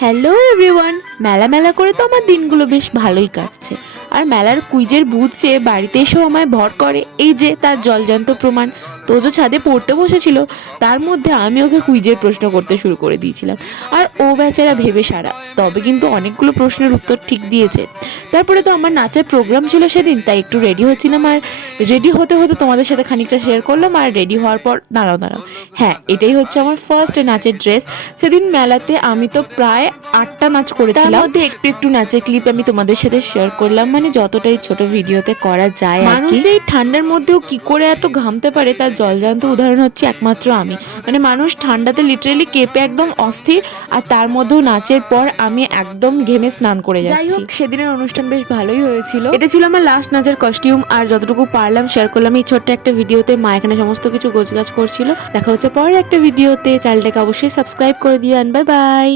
Hello everyone, মেলা মেলা করে তো আমার দিনগুলো বেশ ভালোই কাটছে। আর মেলার কুইজের বুথ চেয়ে বাড়িতে এসেও আমায় ভর করে, এই যে তার জলজান্ত প্রমাণ। তো ছাদে পড়তে বসেছিল, তার মধ্যে আমি ওকে কুইজের প্রশ্ন করতে শুরু করে দিয়েছিলাম। আর ও বেচারা ভেবে সারা, তবে কিন্তু অনেকগুলো প্রশ্নের উত্তর ঠিক দিয়েছে। তারপরে তো আমার নাচের প্রোগ্রাম ছিল সেদিন, তাই একটু রেডি হচ্ছিলাম। আর রেডি হতে হতে তোমাদের সাথে খানিকটা শেয়ার করলাম। আর রেডি হওয়ার পর দাঁড়াও, হ্যাঁ, এটাই হচ্ছে আমার ফার্স্ট নাচের ড্রেস। সেদিন মেলাতে আমি তো প্রায় 8টা নাচ করেছিলাম, তার মধ্যে একটু একটু নাচের ক্লিপ আমি তোমাদের সাথে শেয়ার করলাম, মানে যতটাই ছোট ভিডিওতে করা যায়। মানুষ এই ঠান্ডার মধ্যেও কি করে এত ঘামতে পারে তার জলজান্ত উদাহরণ হচ্ছে একমাত্র আমি। মানে মানুষ ঠান্ডাতে লিটারেলি কেঁপে একদম অস্থির, আর তার মধ্যেও নাচের পর আমি একদম ঘেমে স্নান করে যাচ্ছি। যাই হোক, সেদিনের অনুষ্ঠান বেশ ভালোই হয়েছিল। এটা ছিল আমার লাস্ট নাচের কস্টিউম, আর যতটুকু পারলাম শেয়ার করলাম এই ছোট্ট একটা ভিডিওতে। মা এখানে সমস্ত কিছু গোছগাছ করছিল। দেখা হচ্ছে পরের একটা ভিডিওতে। চ্যানেলটাকে অবশ্যই সাবস্ক্রাইব করে দিও। Bye bye.